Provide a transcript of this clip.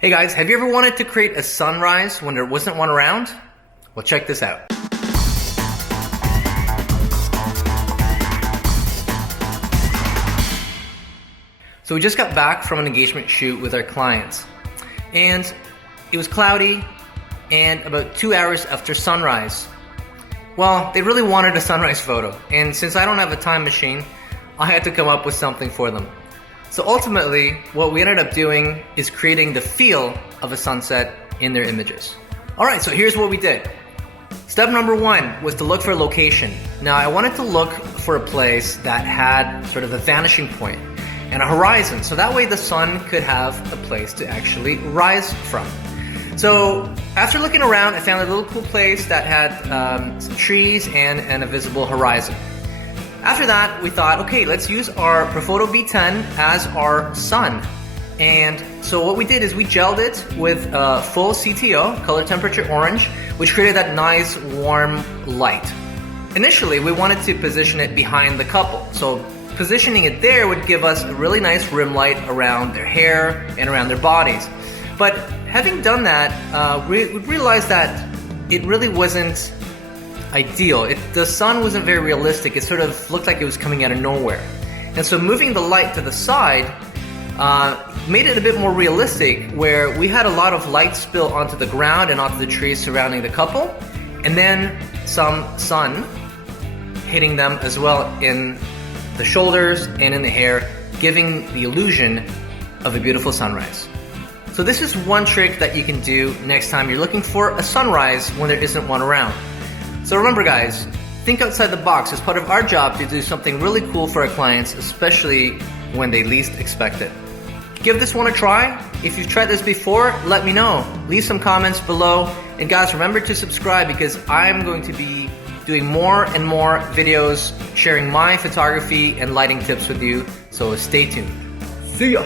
Hey guys, have you ever wanted to create a sunrise when there wasn't one around? Well, check this out. So we just got back from an engagement shoot with our clients, and it was cloudy and about 2 hours after sunrise. Well, they really wanted a sunrise photo, and since I don't have a time machine, I had to come up with something for them. So ultimately, what we ended up doing is creating the feel of a sunset in their images. Alright, so here's what we did. Step number one was to look for a location. Now, I wanted to look for a place that had sort of a vanishing point and a horizon, so that way the sun could have a place to actually rise from. So after looking around, I found a little cool place that had some trees and a visible horizon. After that, we thought, okay, let's use our Profoto B10 as our sun. And so what we did is we gelled it with full CTO, color temperature orange, which created that nice warm light. Initially, we wanted to position it behind the couple. So positioning it there would give us a really nice rim light around their hair and around their bodies. But having done that, we realized that it really wasn't ideal. The sun wasn't very realistic. It sort of looked like it was coming out of nowhere. And so moving the light to the side made it a bit more realistic, where we had a lot of light spill onto the ground and onto the trees surrounding the couple, and then some sun hitting them as well in the shoulders and in the hair, giving the illusion of a beautiful sunrise. So this is one trick that you can do next time you're looking for a sunrise when there isn't one around. So remember guys, think outside the box. It's part of our job to do something really cool for our clients, especially when they least expect it. Give this one a try. If you've tried this before, let me know. Leave some comments below. And guys, remember to subscribe, because I'm going to be doing more and more videos sharing my photography and lighting tips with you. So stay tuned. See ya!